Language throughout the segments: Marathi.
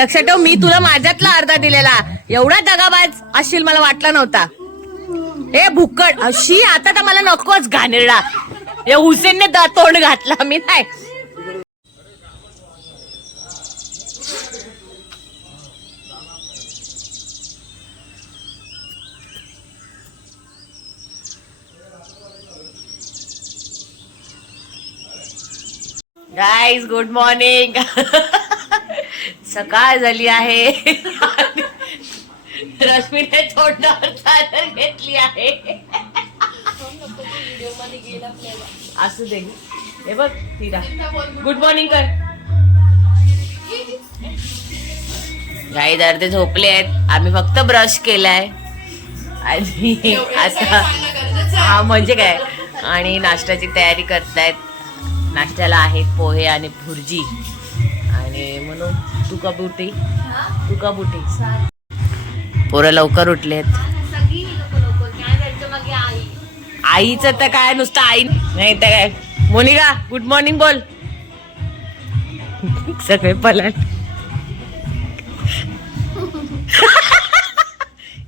लक्षात ठेव मी तुला माझ्यातला अर्धा दिलेला. एवढा दगाबाज असशील मला वाटला नव्हता. ए भुक्कड अशी आता तर मला नकोच घाणेरडा. या हुसेनने दा- तोंड घातला मी नाही. गाईज गुड मॉर्निंग सकाळ झाली आहे. रश्मीने तोंडावर चादर घेतली आहे. असू दे. हे बघ तिला गुड मॉर्निंग कर. गाई दर्दे झोपले आहेत. आम्ही फक्त ब्रश केलाय. आणि आता हा म्हणजे काय? आणि नाश्त्याची तयारी करतायत. नाश्त्याला आहेत पोहे आणि भुर्जी. आणि म्हणून तुका का तुका तू पोरं लवकर उठलेत. आईचं तर काय नुसतं आई नाही तर काय? मोनिका गुड मॉर्निंग बोल. सगळे पलाट.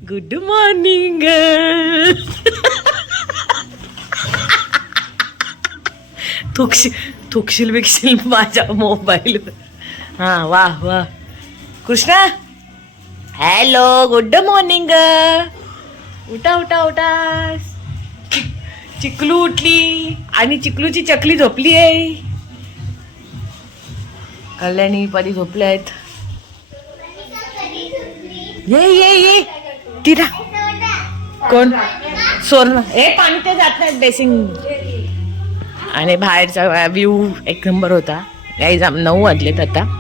गुड मॉर्निंग थुकशील थुकशील बिकशील माझ्या मोबाईल हा वा वा. कृष्णा? हॅलो गुड मॉर्निंग उठा उठा उठा. चिक- चिकलू उठली. आणि चिकलूची चकली झोपली आहे कल्याणी परी झोपले आहेत ये ये ये. तिरा. कोण? सोर्ण हे पाणी ते जात नाही बेसिंग आणि बाहेरचा व्ह्यू एक नंबर होता. काही जाम नऊ वाजलेत आता.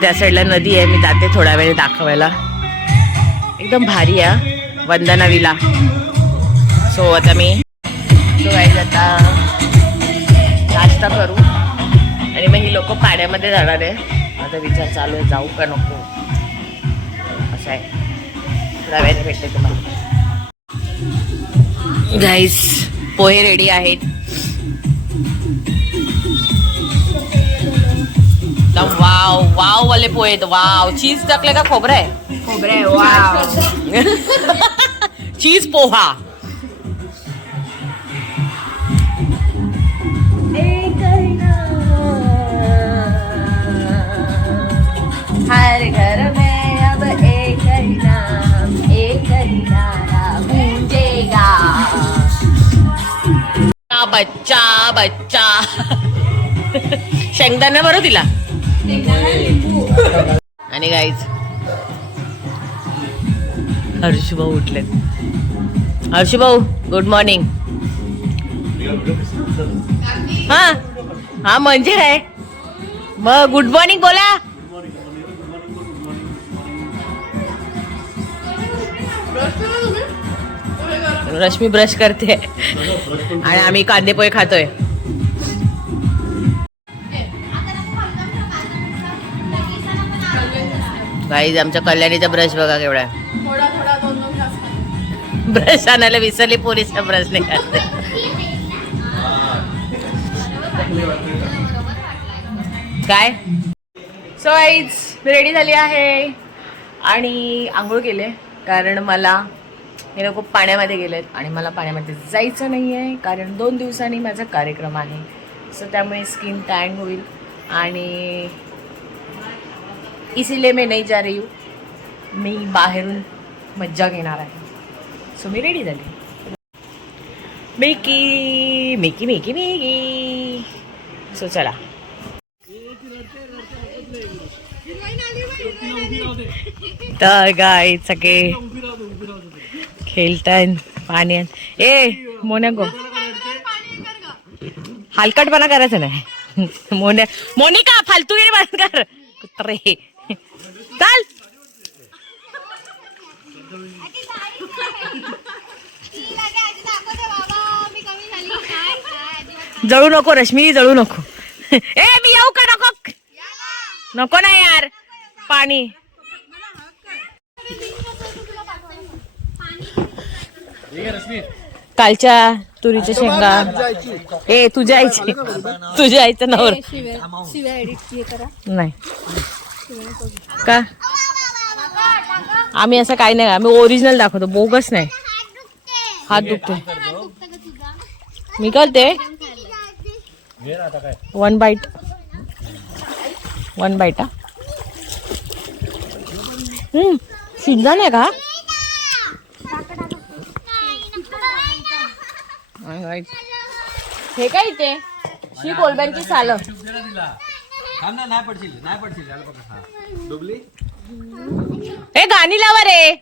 त्या साईडला नदी आहे मी जाते थोडा वेळ दाखवायला. एकदम भारी आहे वंदना विला. सो आता मी आता नाश्ता करू. आणि मग ही लोक पाण्यामध्ये जाणार आहे. माझा विचार चालू आहे जाऊ का नको? असं आहे. थोड्या वेळ भेटते तुम्हाला. गाईस पोहे रेडी आहेत. एकदम वाव वाव वाले पोहे आहेत वाव. चीज टाकले का खोबरं आहे? खोबरे वाव. चीज पोहा. हर घर में अब एक ही नाम एक ही नारा गूंजेगा। बच्चा बच्चा. शेंगदाणा बरं तिला? आणि गाईच हर्षभाऊ उठलेत. हर्षभाऊ गुड मॉर्निंग हा हा म्हणजे काय? मग गुड मॉर्निंग बोला. रश्मी ब्रश करते. आणि आम्ही कांदे पोहे खातोय. गाईज आमच्या कल्याणीचा ब्रश बघा केवढा ब्रश आणायला विसरली पोलीसचा ब्रश नाही काय? सो आईज रेडी झाली आहे. आणि आंघोळ केले कारण मला हे लोक पाण्यामध्ये गेलेत आणि मला पाण्यामध्ये जायचं नाही आहे कारण दोन दिवसांनी माझा कार्यक्रम आहे. सो त्यामुळे स्किन टॅन होईल. आणि इसीलिए मैं नहीं जा रही हूँ। मी बाहेरून मज्जा घेणार आहे। सो मी रेडी झाली. मेकी मेकी मेकी मेकी. सो चला. तर गाय सगळे खेळताय पाण्यात. ए मोन्या गो. हलकटपणा करायचं नाही. मोन्या मोनिका फालतू बंद कर. कुत्रे. चाल. जळू नको रश्मी जळू नको. ए मी येऊ का नको? नको ना यार. पाणी. कालच्या तुरीच्या शेंगा. ए तुझ्या आईची. तुझ्या आईचं नवर. नाही. का? आम्ही असं काही नाही आम्ही ओरिजिनल दाखवतो बोगस नाही. हात दुखतो मी करते. वन बाईट वन बाईट हा. हम्म, शिजला नाही का? हे काय इथे? शी कोलब्यांची सालं. थांब ना नाही पडशील नाही पडशील याला बघा हा. डुबली? ए गाणी लावा रे.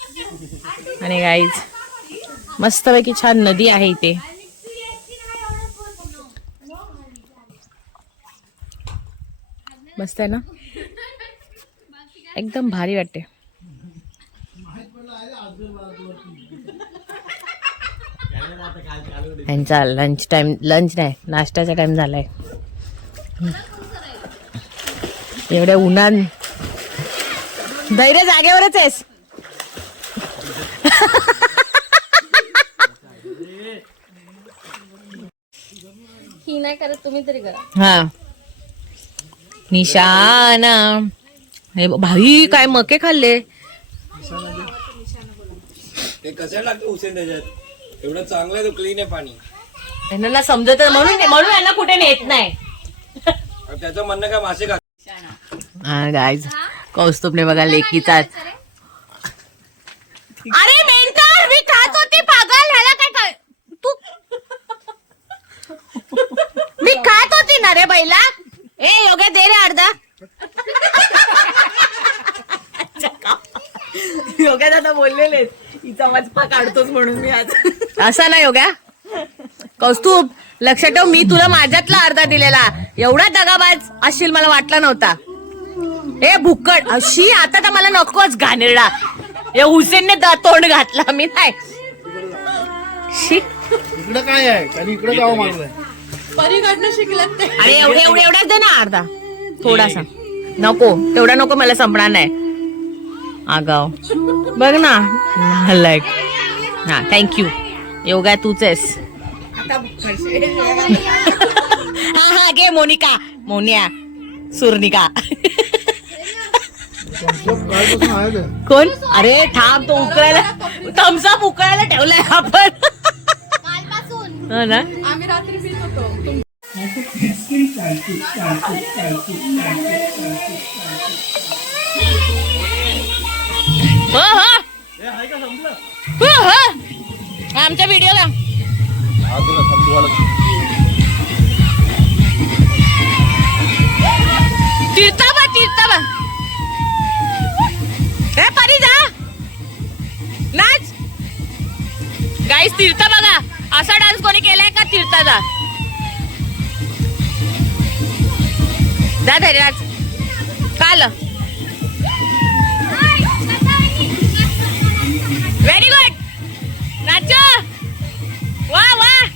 आणि गाईज मस्तपैकी छान नदी आहे इथे. मस्त आहे ना? एकदम भारी वाटते. यांचा लंच टाइम लंच नाही नाश्त्याचा टाइम झालाय. एवढ्या उन्हात. धैर्य जागेवरच आहेस. ही नाही करत तुम्ही तरी करा. हा. निशाना. हे भाई काय मके खाल्ले? ते कसं लागतं हुसेन त्याच्यात? एवढं चांगलं क्लीन आहे पाणी. यांना समजत म्हणून म्हणून यांना कुठे नेत नाही. त्याचं म्हणणं काय मासे हा गाईज कौस्तुभने बघा लेकीचा अरे मेंटर मी खात होती पागल ह्याला काय काय? तू मी खात होती ना रे बैला. ए योग्य दे रे अर्धा. योग्या दादा बोललेले हिचा वचपा काढतोच म्हणून मी आज. असा ना योग्या? कौस्तुभ लक्षात ठेव मी तुला माझ्यातला अर्धा दिलेला. एवढा दगाबाज असशील मला वाटला नव्हता. ए भुक्कड अशी आता तर मला नकोच घाणेरडा. हे हुसेनने द- तोंड घातला मी नाही. शी. इकडे काय आहे? त्यांनी इकडे जावं मागलंय परी काढणं शिकलात ते. अरे एवढे एवढे एवढाच दे ना अर्धा. थोडासा. नको तेवढा नको मला संपणार नाही. आगाव. बघ ना. लाईक हा थँक्यू योगा तूच आहेस. हा हा घे मोनिका. मोनिया सुर्निका. कोण? अरे थांब तो उकळायला थम्सअप उकळायला ठेवलाय आपण. हो ना? आम्ही रात्री पित होतो. हो हो. हो हो. आमचा व्हिडिओ का परी जा. नाच. गाईस तीर्थ बघा. असा डान्स कोणी केलाय का? तीर्थाचा जा. धरी नाच. काल व्हेरी गुड नाच. वा वा.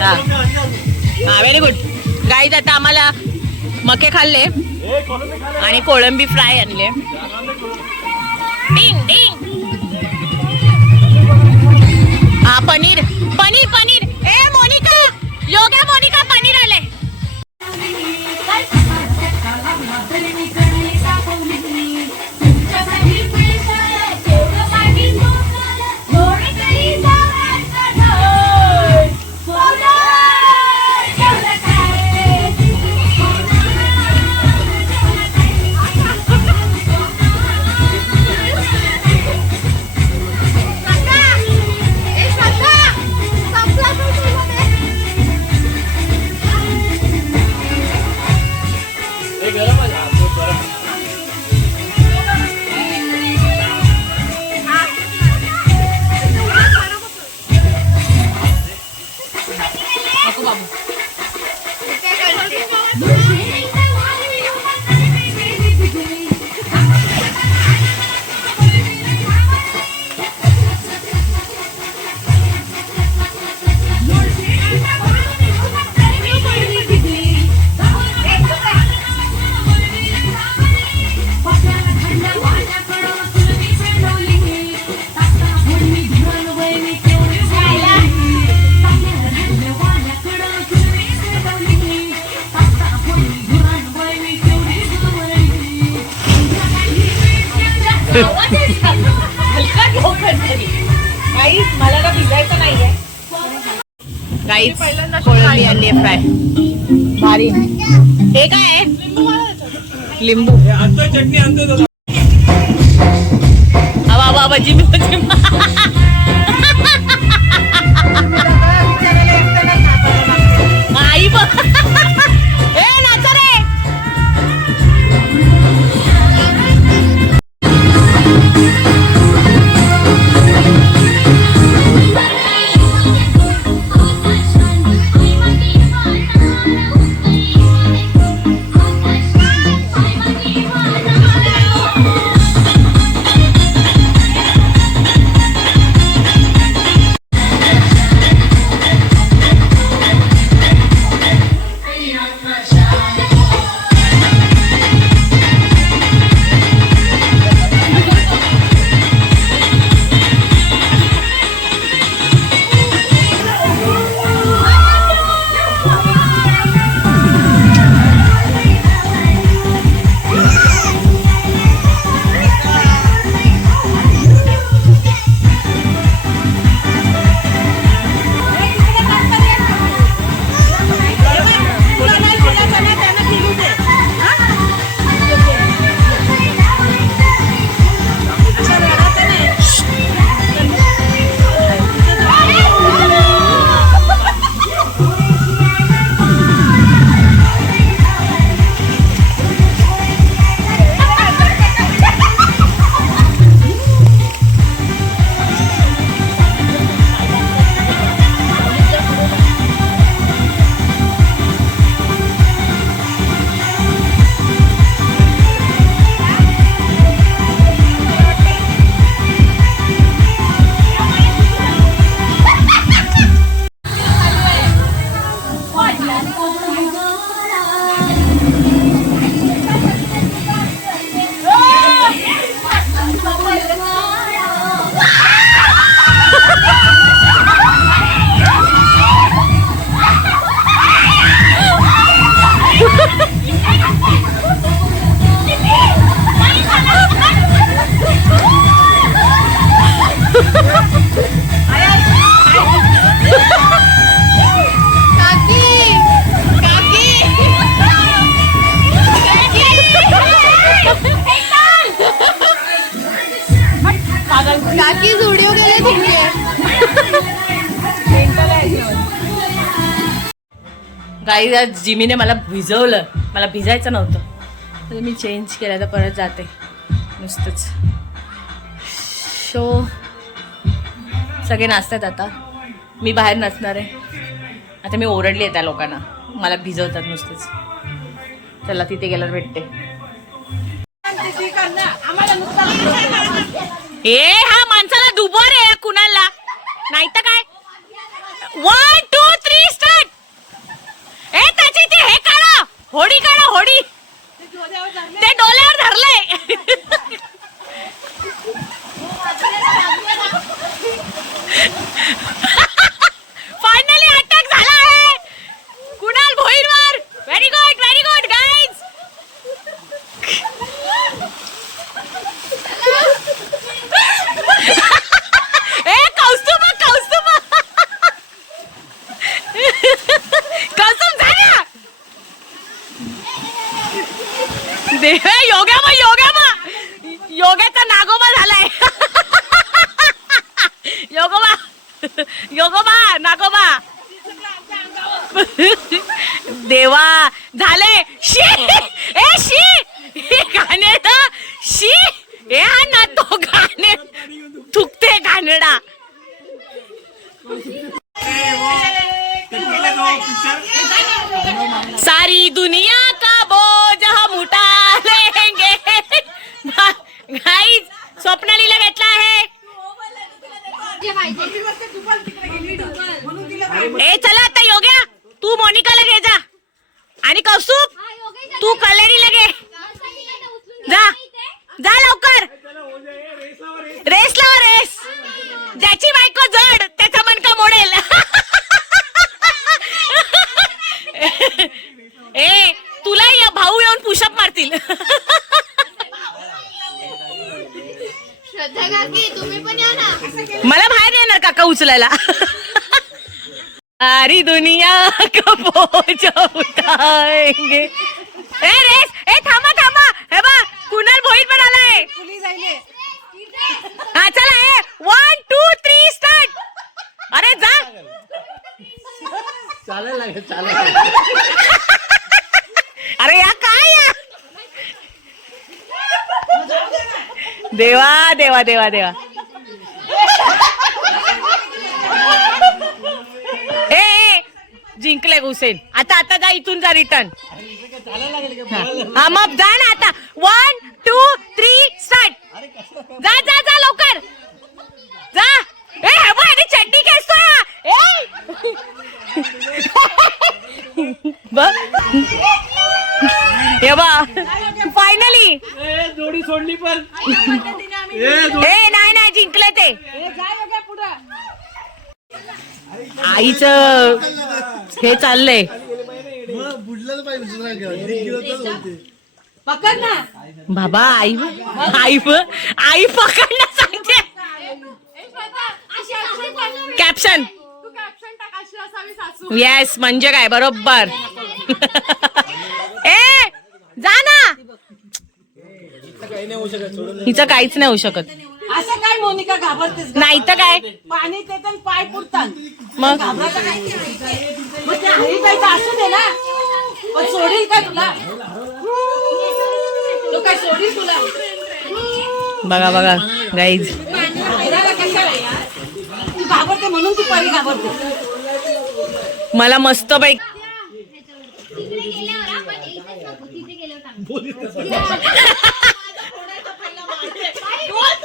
हा. व्हेरी गुड गाईज आता आम्हाला मके खाल्ले आणि कोळंबी फ्राय आणले. डिंग डिंग हा पनीर. पनीर पनीर. ए मोनिका. योग्या मोनिका पनीर आले काहीच मला ना भिजायचं नाहीये कोळंबी आहे फ्राय. भारी. हे काय आहे? लिंबू. हे आणतोय चटणी आणतोय आई बघ काही आज जिमीने मला भिजवलं. मला भिजायचं नव्हतं. तर मी चेंज केलं तर परत जाते. नुसतंच. शो सगळे नाचतात आता. मी बाहेर नसणार आहे. आता मी ओरडली आहे त्या लोकांना. मला भिजवतात नुसतेच. चला तिथे गेल्यावर भेटते. ए हा माणसाला दुबार आहे कुणाला? नाही तर काय? वाट टू थ्री स्टार्ट ए त्याची ती हे काढा होडी काढा होडी ते डोल्यावर धरलंय फायनली अटॅक झाला आहे Kunal भोईरवर very good very good guys ए कौस्तुभ कौस्तुभ कसम झाल्या देव योगामा योगामा योगाचा नागोबा झालाय योगोबा योगोबा नागोबा देवा झाले शी ए शी हे गाणे ना शी ए हा ना तो गाणे थुकते घाणडा सारी दुनिया का बोझ हम उठा लेंगे गाईज स्वप्नालीला घेतला आहे ए चला आता योग्या तू मोनिकाला घे जा आणि कौस्तुभ तू कलेरीला घे जा जा लवकर रेस लाव रेस ज्याची बायको जड त्याचा मनका मोडेल ए तुला या भाऊ येऊन पुशअप मारतील उचलायला सारी दुनिया को बोझ उठाएंगे. ए रेस ए थांबा थांबा. हे बा कुणाल भोईर पण आलाय. हा चला ए वन टू थ्री स्टार्ट अरे जा. चालेल लागेल चालेल. अरे या काय या? देवा देवा देवा देवा. ए जिंकले हुसेन. आता आता जा इथून जा रिटर्न हा मग जा ना आता. वन टू थ्री स्टार्ट जा जा जा लवकर. जा. ए हे अरे चड्डी हा. ए. बा फायनली जोडी सोडली पण. ए नाही नाही जिंकले ते आईच हे चाललंय. पाहिजे होते. पकड ना. बाबा आई आई आई पकडणं सांगते कॅप्शन तू कॅप्शन टाक अशी असावी सासू येस म्हणजे काय? बरोबर. ए जा ना. हिचं काहीच नाही होऊ शकत. असं काय मोनिका घाबरतेस? नाही तर काय? पाणी देत आणि पाय पुरतात. मग? घाबरायचं काय? मग ते काय तर असू दे ना. पण सोडील का तुला? तो काय सोडील तुला? बघा बघा गाईज फिरायला कशाला यार? तू घाबरते म्हणून तू परी घाबरते. मला मस्त बाई तिकडे गेल्यावर आपण तिथे गेल्यावर टाकू. पाणी उडवताय ते आणि माझे सापड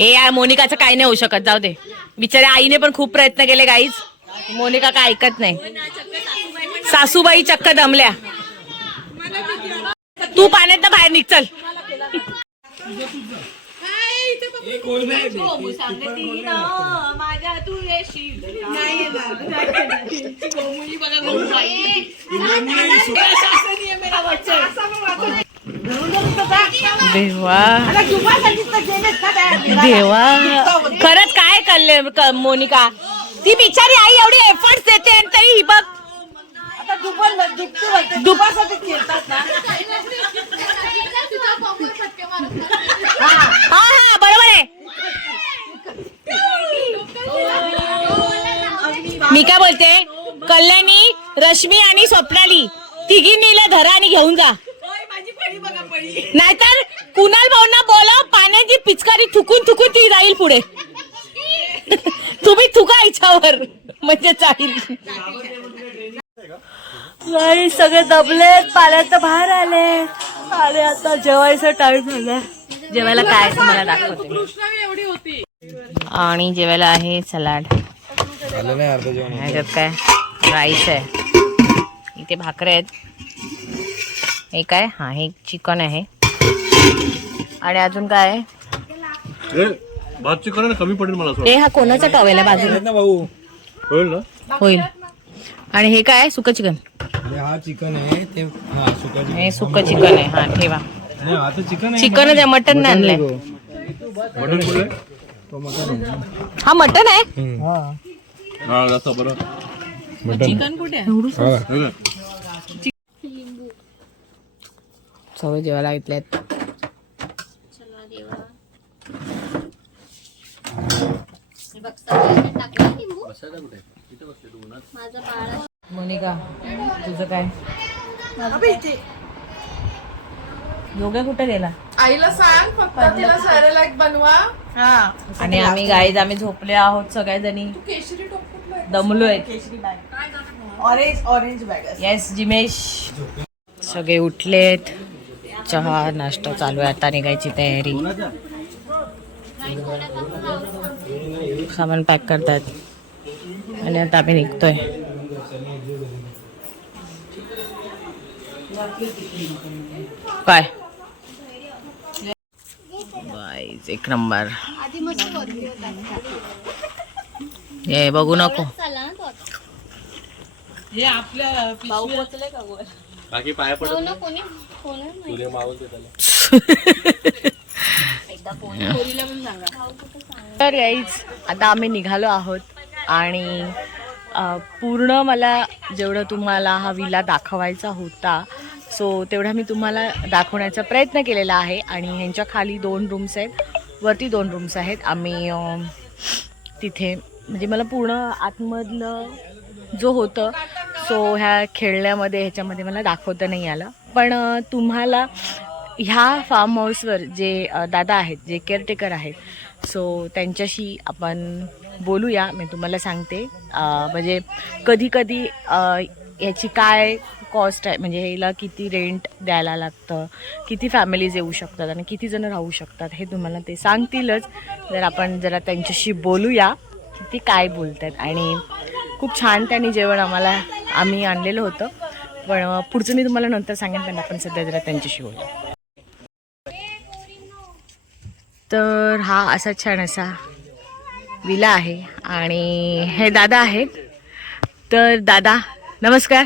ए या मोनिकाचं काय नाही होऊ शकत जाऊ दे. बिचाऱ्या आईने पण खूप प्रयत्न केले गाईज मोनिका काय ऐकत नाही. सासूबाई चक्क दमल्या. तू पाण्यात बाहेर निघ चल. देवा. देवा. खरंच काय कळले क- मोनिका? ती बिचारी आई एवढी एफर्ट्स देते आणि तरी ही बघ. हा. हा बरोबर आहे. मी काय बोलते? कल्याणी रश्मी आणि स्वप्नाली. तिघींनीला धरा आणि घेऊन जा. नाहीतर कुणाल भाऊंना बोला पाण्याची पिचकारी थुकून थुकून ती जाईल पुढे. तुम्ही थुका याच्यावर म्हणजे चालेल नाही सगळे दबलेत पाण्यात बाहेर आले. आणि आता जेवायचं टाइम झालाय जेवायला काय मला दाखवते. आणि जेवायला आहे सलाड. आलं नाही अर्ध जेवण. ह्याच्यात काय? राईस आहे. इथे भाकरे आहेत. हे काय? हा हे चिकन आहे. आणि अजून काय? आहे भात चिकन कमी पडेल मला हा कोणाचा टॉवेल आहे बाजूला ना भाऊ. होईल ना? होईल. आणि हे काय? आहे सुकं चिकन. हे हा चिकन आहे ते हा सुका चिकन. हे सुकं चिकन आहे. हा ठेवा. हा चिकन आहे. चिकनच आहे मटन नाही आणलंय. मटन कुठे हा मटन आहे? हा बरं. सगळे जेवायला घेतलेत माझं बाळ मोनिका तुझं काय? योगा कुठे गेला? आईला सांग फक्त तिला सॅरेलॅक बनवा. आणि आम्ही गाईज आम्ही झोपले आहोत सगळ्याजणी. दमलोय. Orange orange bag yes Jimesh. सगळे उठलेत. चहा नाश्ता चालू आहे. आता निघायची तयारी. सामान पॅक करतात आणि आता आम्ही निघतोय. काय? बाईज एक नंबर हे बघू नको. हे आपल्या बाकी पाया हो ना कोणी. तुले मावते त्याला. पोरीला पण सांगा. तर गाईज आता आम्ही निघालो आहोत आणि अ, पूर्ण मला जेवढं तुम्हाला हा विला दाखवायचा होता सो तेवढा मी तुम्हाला दाखवण्याचा प्रयत्न केलेला आहे. आणि ह्यांच्या खाली दोन रूम्स आहेत. वरती दोन रूम्स आहेत. आम्ही अ, तिथे म्हणजे मला पूर्ण आतमधलं जो होतं सो ह्या खेळण्यामध्ये ह्याच्यामध्ये मला दाखवता नाही आलं. पण तुम्हाला ह्या फार्म हाऊसवर जे दादा आहेत जे केअरटेकर आहेत सो त्यांच्याशी आपण बोलूया. मी तुम्हाला सांगते. म्हणजे कधी कधी याची काय कॉस्ट आहे म्हणजे ह्याला किती रेंट द्यायला लागतं किती फॅमिलीज येऊ शकतात आणि किती जण राहू शकतात हे तुम्हाला ते सांगतीलच. जर आपण जरा त्यांच्याशी बोलूया की ते काय बोलत आहेत आणि खूप छान त्यांनी जेवण आम्हाला आम्ही आणलेलं होतं. पण पुढचं मी तुम्हाला नंतर सांगेन त्यांना आपण सध्या जरा त्यांच्याशी बोलू. तर हा असा छान असा विला आहे आणि हे दादा आहेत. तर दादा नमस्कार.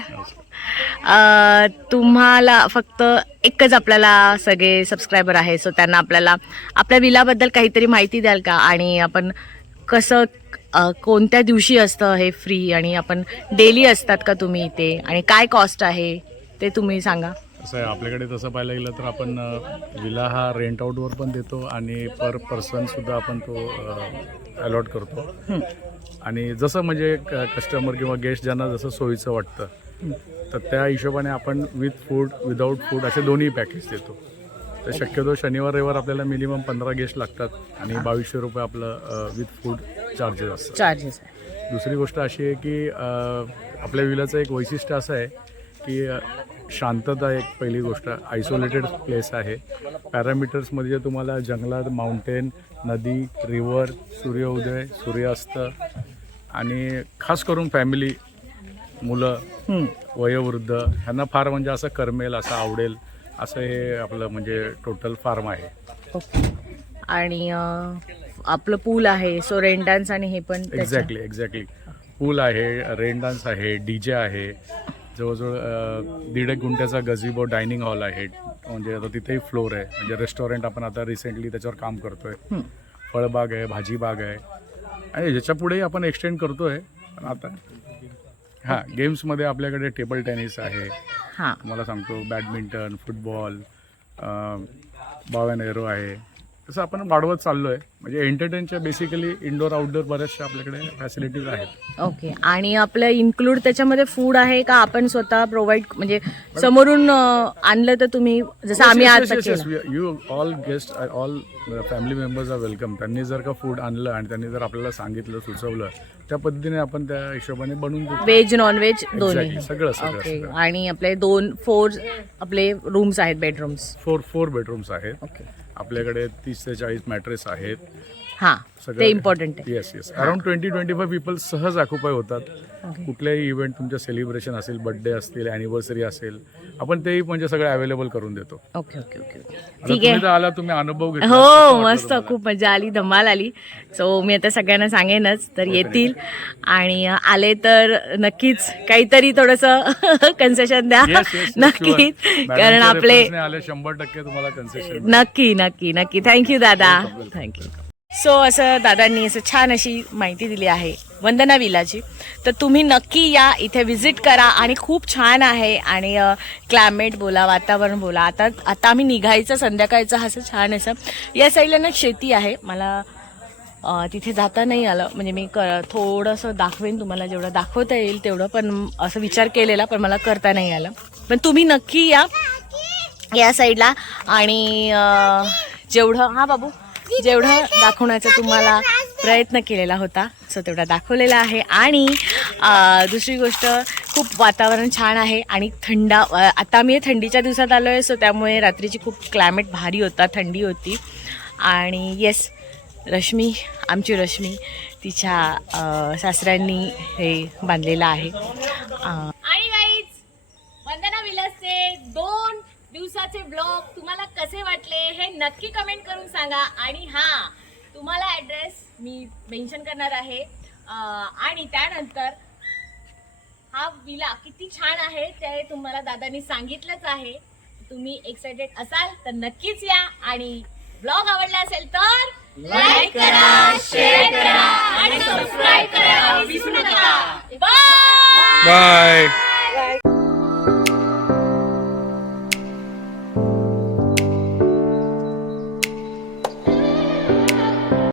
तुम्हाला फक्त एकच आपल्याला सगळे सबस्क्रायबर आहे सो त्यांना आपल्याला आपल्या विलाबद्दल काहीतरी माहिती द्याल का? आणि आपण कसं कोणत्या दिवशी असतं हे फ्री आणि आपण डेली असतात का तुम्ही इथे? आणि काय कॉस्ट आहे? ते तुम्ही सांगा. असं आहे आपल्याकडे तसं पाहायला गेलं तर आपण विला हा रेंट आउटवर पण देतो आणि पर पर्सन सुद्धा आपण तो अलॉट करतो. आणि जसं म्हणजे कस्टमर किंवा गेस्ट ज्यांना जसं सोयीचं वाटतं तर त्या हिशोबाने आपण विथ फूड विदाऊट फूड असे दोन्ही पॅकेज देतो. तर शक्यतो शनिवार रविवार आपल्याला मिनिमम पंधरा गेस्ट लागतात आणि बावीसशे रुपये आपलं विथ फूड चार्जेस असतात. चार्जेस आहे. दुसरी गोष्ट अशी आहे की अ, आपल्या विलाचं एक वैशिष्ट्य असं आहे की अ, शांतता एक पहिली गोष्ट. आयसोलेटेड प्लेस आहे. पॅरामीटर्समध्ये जे तुम्हाला जंगलात माउंटेन नदी रिव्हर सूर्योदय सूर्यास्त आणि खास करून फॅमिली मुलं हम्म. वयोवृद्ध ह्यांना फार म्हणजे असं करमेल असं आवडेल. असं हे आपलं म्हणजे टोटल फार्म आहे. ओके. आणि अं, आपलं पूल आहे सो रेन डान्स आणि हे पण त्याच्या- एक्झॅक्टली एक्झॅक्टली पूल आहे रेन डान्स आहे डी जे आहे. जवळजवळ अ, दीड एक गुंठ्याचा गझिबो डायनिंग हॉल आहे. म्हणजे आता तिथेही फ्लोर आहे. म्हणजे रेस्टॉरंट आपण आता रिसेंटली त्याच्यावर काम करतोय. हं. फळबाग आहे भाजी बाग आहे. आणि ह्याच्या पुढेही आपण एक्सटेंड करतोय. पण आता हां गेम्समध्ये आपल्याकडे टेबल टेनिस आहे. हां. तुम्हाला सांगतो badminton football bow and arrow आहे. तसं आपण वाढवत चाललो आहे म्हणजे एंटरटेनच्या बेसिकली इंडोर आउटडोर बऱ्याचशा आपल्याकडे फॅसिलिटीज आहेत. ओके आणि आपलं इन्क्लूड त्याच्यामध्ये फूड आहे का आपण स्वतः प्रोव्हाइड म्हणजे समोरून अं, आणलं तर तुम्ही जसं आम्ही आता केलं. You all guest all family members are welcome त्यांनी जर का फूड आणलं आणि त्यांनी जर आपल्याला सांगितलं सुचवलं त्या पद्धतीने आपण त्या हिशोबाने बनवून देतो. व्हेज नॉन व्हेज दोन्ही. Exactly. सगळं सगळं. ओके सगळं आणि आपले दोन फोर आपले रूम्स आहेत बेडरूम्स फोर फोर बेडरूम्स आहेत. ओके आपल्याकडे तीस ते चाळीस मॅट्रेस आहेत. हां ते इम्पॉर्टंट आहे. Yes yes around twenty twenty five people सहज ऑक्युपाय होतात. कुठल्याही इव्हेंट तुमच्या सेलिब्रेशन असेल बर्थडे असतील अॅनिव्हर्सरी असेल आपण तेही म्हणजे सगळं अवेलेबल करून देतो. ओके ओके ओके ठीक आहे. आला तुम्ही अनुभव हो मस्त? खूप मजा आली धमाल आली. सो मी आता सगळ्यांना सांगेनच तर येतील. आणि आले तर नक्कीच काहीतरी थोडस कन्सेशन द्या. नक्कीच. कारण आपले आले शंभर टक्के तुम्हाला कन्सेशन नक्की नक्की नक्की. थँक्यू दादा. थँक्यू सो असं दादांनी असं छान अशी माहिती दिली आहे वंदना विलाची तर तुम्ही नक्की या इथे व्हिजिट करा आणि खूप छान आहे आणि क्लायमेट बोला वातावरण बोला. आता आता आम्ही निघायचं संध्याकाळचं असं छान असं. या साईडला ना शेती आहे. मला तिथे जाता नाही आलं. म्हणजे मी क थोडंसं दाखवेन तुम्हाला जेवढं दाखवता येईल तेवढं पण असं विचार केलेला पण मला करता नाही आलं. पण तुम्ही नक्की या या साईडला आणि जेवढं हां बाबू. जेवढं दाखवण्याचा तुम्हाला प्रयत्न केलेला होता सो तेवढा दाखवलेला आहे. आणि दुसरी गोष्ट खूप वातावरण छान आहे आणि थंडा आता मी थंडीच्या दिवसात आलो आहे सो त्यामुळे रात्रीची खूप क्लायमेट भारी होता थंडी होती. आणि येस रश्मी आमची रश्मी तिच्या सासऱ्यांनी हे बांधलेलं आहे. आणि गाईज वंदना विलासचे दोन दिवसाचे ब्लॉग तुम्हाला कसे वाटले हे नक्की कमेंट करून सांगा. आणि हा तुम्हाला ॲड्रेस मी मेन्शन करणार आहे. आणि त्यानंतर हा विला किती छान आहे ते तुम्हाला दादानी सांगितलंच आहे. तुम्ही एक्साइटेड असाल तर नक्कीच या. आणि ब्लॉग आवडला असेल तर लाईक करा शेअर करा आणि सबस्क्राईब करा. विसरू नका. Bye bye